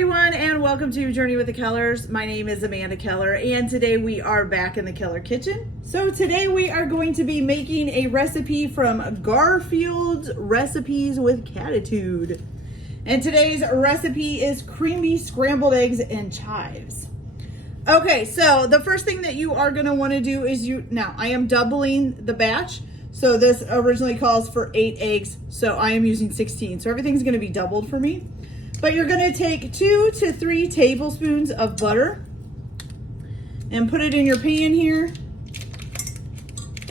everyone, and welcome to Journey with the Kellers. My name is Amanda Keller, and today we are back in the Keller kitchen. So today we are going to be making a recipe from Garfield's Recipes with Catitude. And today's recipe is creamy scrambled eggs and chives. Okay, so the first thing that you are going to want to do is now I am doubling the batch. So this originally calls for 8 eggs, so I am using 16. So everything's going to be doubled for me. But you're going to take 2 to 3 tablespoons of butter and put it in your pan here.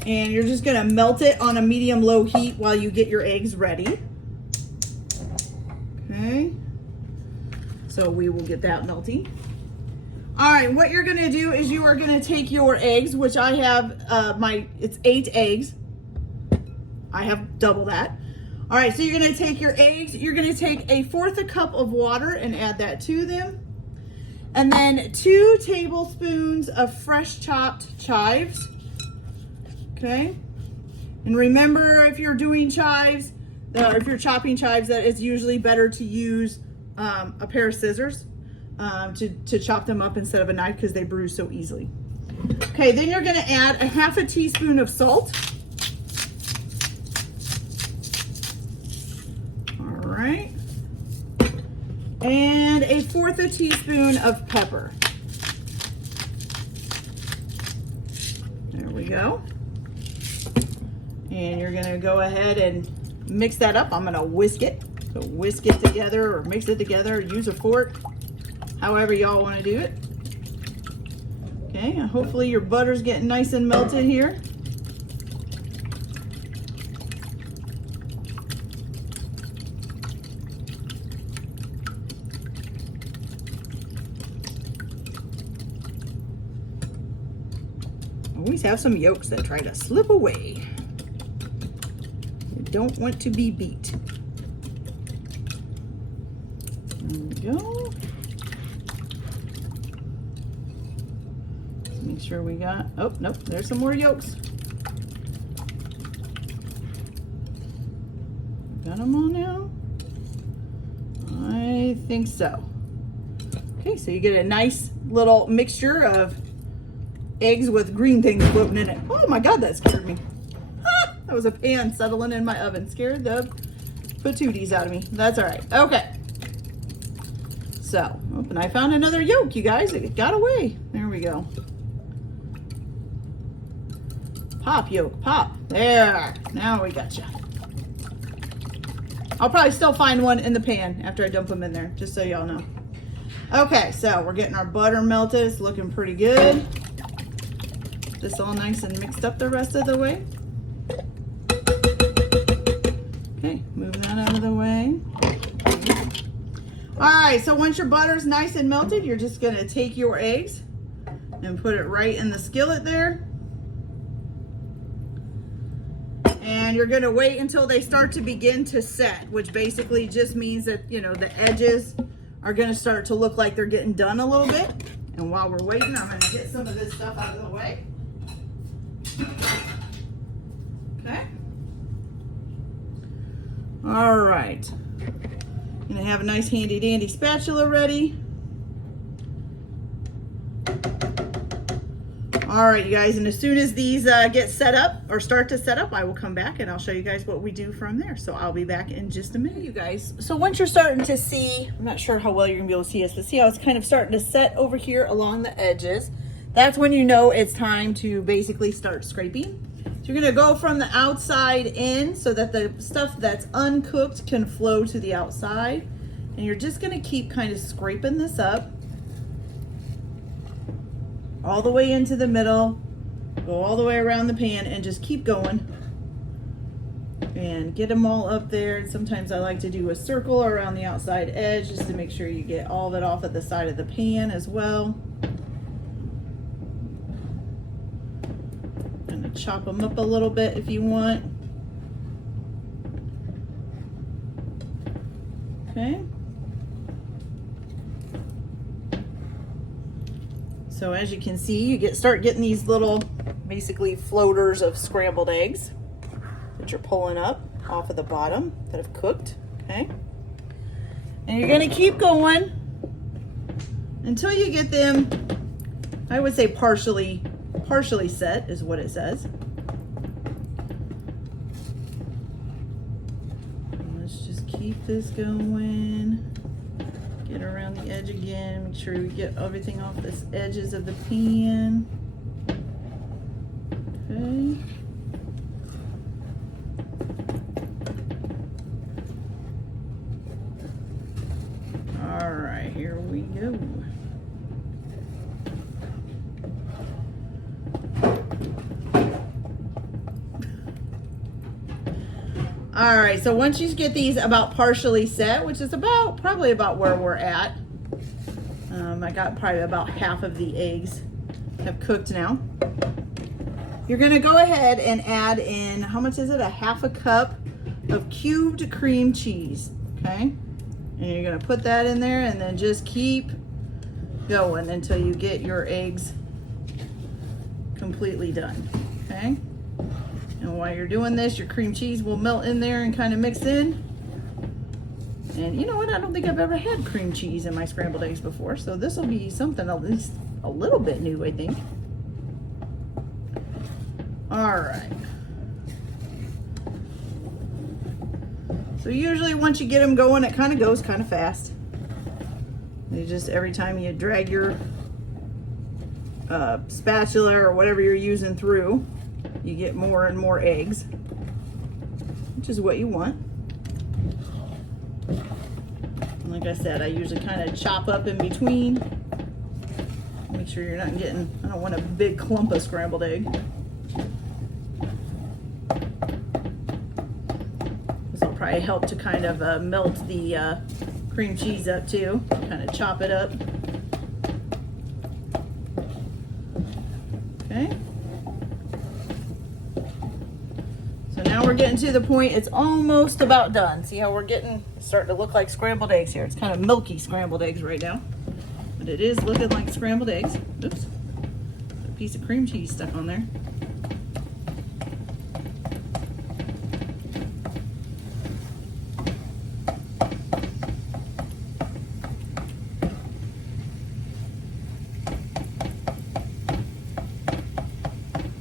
And you're just going to melt it on a medium-low heat while you get your eggs ready. Okay. So we will get that melting. All right, what you're going to do is you are going to take your eggs, which I have, it's 8 eggs. I have double that. All right, so you're gonna take your eggs, you're gonna take 1/4 cup of water and add that to them. And then 2 tablespoons of fresh chopped chives, okay? And remember, if you're doing chives, or if you're chopping chives, that it's usually better to use a pair of scissors to chop them up instead of a knife because they bruise so easily. Okay, then you're gonna add 1/2 teaspoon of salt. Right, and 1/4 teaspoon of pepper. There we go. And you're gonna go ahead and mix that up. I'm gonna whisk it. So whisk it together or mix it together, use a fork, however y'all wanna do it. Okay, and hopefully your butter's getting nice and melted here. Always have some yolks that try to slip away. You don't want to be beat. There we go. Let's make sure we got, oh, nope, there's some more yolks. Got them all now? I think so. Okay, so you get a nice little mixture of eggs with green things floating in it. Oh my God, that scared me. Ah, that was a pan settling in my oven. Scared the patooties out of me. That's all right. Okay. So, oh, and I found another yolk, you guys. It got away. There we go. Pop yolk, pop. There. Now we got you. I'll probably still find one in the pan after I dump them in there, just so y'all know. Okay, so we're getting our butter melted. It's looking pretty good. This all nice and mixed up the rest of the way. Okay, move that out of the way. All right, so once your butter's nice and melted, you're just gonna take your eggs and put it right in the skillet there. And you're gonna wait until they start to begin to set, which basically just means that, you know, the edges are gonna start to look like they're getting done a little bit. And while we're waiting, I'm gonna get some of this stuff out of the way. Okay. All right. Gonna have a nice handy dandy spatula ready. All right, you guys, and as soon as these get set up or start to set up, I will come back and I'll show you guys what we do from there. So I'll be back in just a minute, you guys. So once you're starting to see, I'm not sure how well you're gonna be able to see this, but see how it's kind of starting to set over here along the edges. That's when you know it's time to basically start scraping. So you're gonna go from the outside in so that the stuff that's uncooked can flow to the outside. And you're just gonna keep kind of scraping this up all the way into the middle, go all the way around the pan and just keep going and get them all up there. And sometimes I like to do a circle around the outside edge just to make sure you get all of it off at the side of the pan as well. Chop them up a little bit if you want. Okay. So as you can see, you start getting these little, basically floaters of scrambled eggs that you're pulling up off of the bottom that have cooked. Okay. And you're gonna keep going until you get them, I would say partially set is what it says. Let's just keep this going. Get around the edge again. Make sure we get everything off the edges of the pan. Okay. All right, here we go. All right, so once you get these about partially set, which is probably about where we're at. I got probably about half of the eggs have cooked now. You're gonna go ahead and add in, how much is it? A half a cup of cubed cream cheese, okay? And you're gonna put that in there and then just keep going until you get your eggs completely done, okay? And while you're doing this, your cream cheese will melt in there and kind of mix in. And you know what? I don't think I've ever had cream cheese in my scrambled eggs before, so this will be something at least a little bit new, I think. All right. So usually once you get them going, it kind of goes kind of fast. You just, every time you drag your spatula or whatever you're using through, you get more and more eggs, which is what you want. And like I said, I usually kind of chop up in between. Make sure you're not getting, I don't want a big clump of scrambled egg. This will probably help to kind of melt the cream cheese up too. Kind of chop it up. Okay. So now we're getting to the point, it's almost about done. See how we're getting, it's starting to look like scrambled eggs here. It's kind of milky scrambled eggs right now, but it is looking like scrambled eggs. Oops, a piece of cream cheese stuck on there.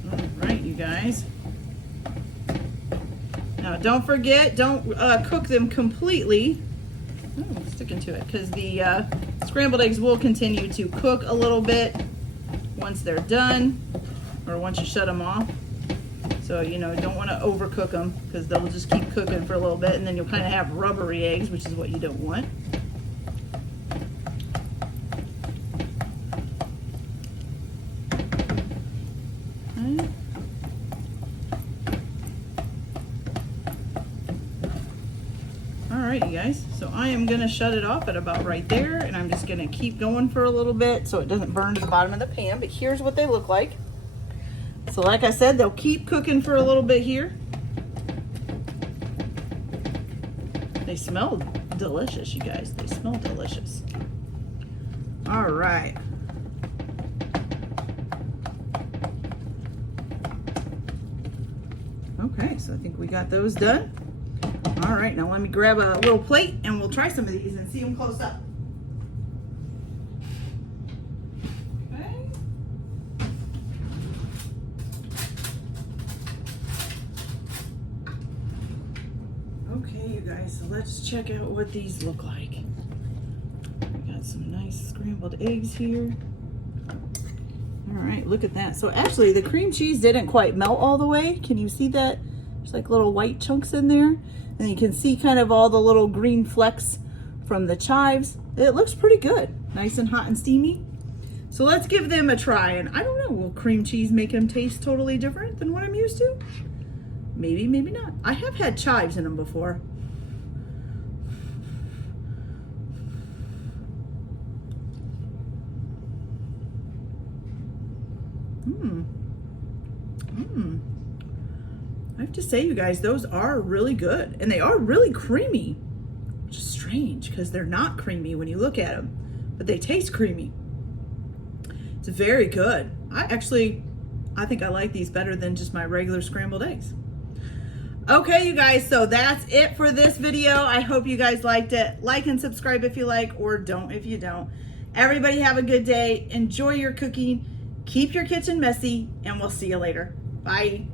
All right, you guys. Now don't forget, don't cook them completely. Oh, I'm sticking to it because the scrambled eggs will continue to cook a little bit once they're done or once you shut them off. So, you know, you don't want to overcook them because they'll just keep cooking for a little bit and then you'll kind of have rubbery eggs, which is what you don't want. Okay. All right, you guys, so I am gonna shut it off at about right there and I'm just gonna keep going for a little bit so it doesn't burn to the bottom of the pan, but here's what they look like. So like I said, they'll keep cooking for a little bit here. They smell delicious, you guys. They smell delicious. All right. Okay, so I think we got those done. All right, now let me grab a little plate and we'll try some of these and see them close up. Okay. Okay, you guys, so let's check out what these look like. We got some nice scrambled eggs here. All right, look at that. So actually the cream cheese didn't quite melt all the way. Can you see that? There's like little white chunks in there. And you can see kind of all the little green flecks from the chives. It looks pretty good. Nice and hot and steamy. So let's give them a try. And I don't know, will cream cheese make them taste totally different than what I'm used to? Maybe, maybe not. I have had chives in them before. I have to say, you guys, those are really good. And they are really creamy, which is strange because they're not creamy when you look at them, but they taste creamy. It's very good. I think I like these better than just my regular scrambled eggs. Okay, you guys, so that's it for this video. I hope you guys liked it. Like and subscribe if you like, or don't if you don't. Everybody have a good day. Enjoy your cooking. Keep your kitchen messy, and we'll see you later. Bye.